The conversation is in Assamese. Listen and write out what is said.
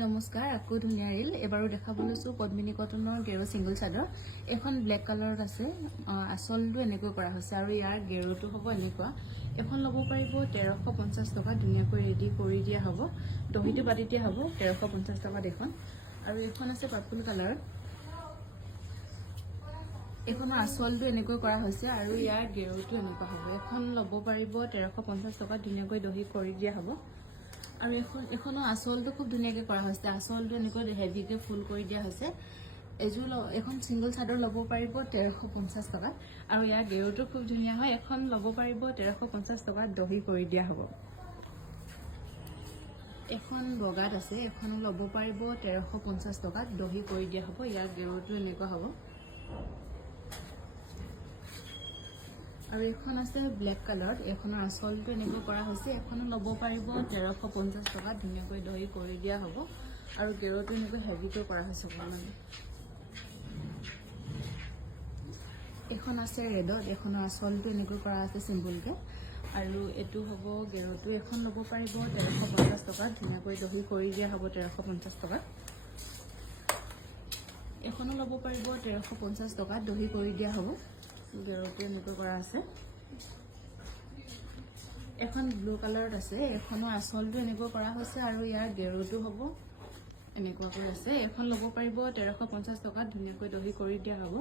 নমস্কাৰ আকো ধুনিয়া ৰিল এবাৰো দেখাব লৈছো পদ্মিনী কটনৰ গেৰো সিঙ্গল চাদৰ এখন ব্লেক কালাৰত আছে আসলটো এনেকৈ কৰা হৈছে আৰু ইয়াৰ গেৰোটো হ'ব এনেকুৱা এখন ল'ব পাৰিব 1350 টকা ধুনিয়াকৈ ৰেডি কৰি দিয়া হ'ব দহিটো পাতি দিয়া হ'ব 1350 টকা দেখোন আৰু এখন আছে পাৰ্পল কালাৰ এখন আসলটো এনেকৈ কৰা হৈছে আৰু ইয়াৰ গেৰোটো এনেকুৱা হ'ব এখন ল'ব পাৰিব 1350 টকা ধুনিয়াকৈ দহি কৰি দিয়া হ'ব আৰু এখনো আসলটো খুব ধুনিয়াকৈ কৰা হৈছে আসলটো এনেকৈ হেভিকে ফুল কৰি দিয়া হৈছে এজুল এখন সিঙ্গল চাদৰ ল'ব পাৰিব 1350 টকা আৰু ইয়াৰ গেৰোটো খুব ধুনিয়া হয় এখন ল'ব পাৰিব 1350 টকা দহি কৰি দিয়া হ'ব এখন বগাত আছে এখন ল'ব পাৰিব 1350 টকা দহি কৰি দিয়া হ'ব ইয়াৰ গেৰোটো এনেকুৱা হ'ব আৰু এখন আছে ব্লেক কালাৰ এখনৰ আসলটো এনেকৈ কৰা হৈছে এখন ল'ব পাৰিব 1350 টকা ধুনিয়াকৈ দহি কৰি দিয়া হ'ব আৰু গেৰোটো এনেকৈ হেভিকৈ কৰা হৈছে মানে এখন আছে ৰেডত এখনৰ আসলটো এনেকৈ কৰা আছে সিম্পলকে আৰু এটো হ'ব গেৰোটো এখন ল'ব পাৰিব 1350 টকা ধুনিয়াকৈ দহি কৰি দিয়া হ'ব 1350 টকা এখনো ল'ব পাৰিব 1350 টকা দহি কৰি দিয়া হ'ব গেৰোটো এনেকৈ কৰা আছে এখন ব্লু কালাৰত আছে এখনৰ আসলটো এনেকৈ কৰা হৈছে আৰু ইয়াৰ গেৰোটো হ'ব এনেকৈ আছে এখন ল'ব পাৰিব 1350 টকা ধুনিয়াকৈ দহি কৰি দিয়া হ'ব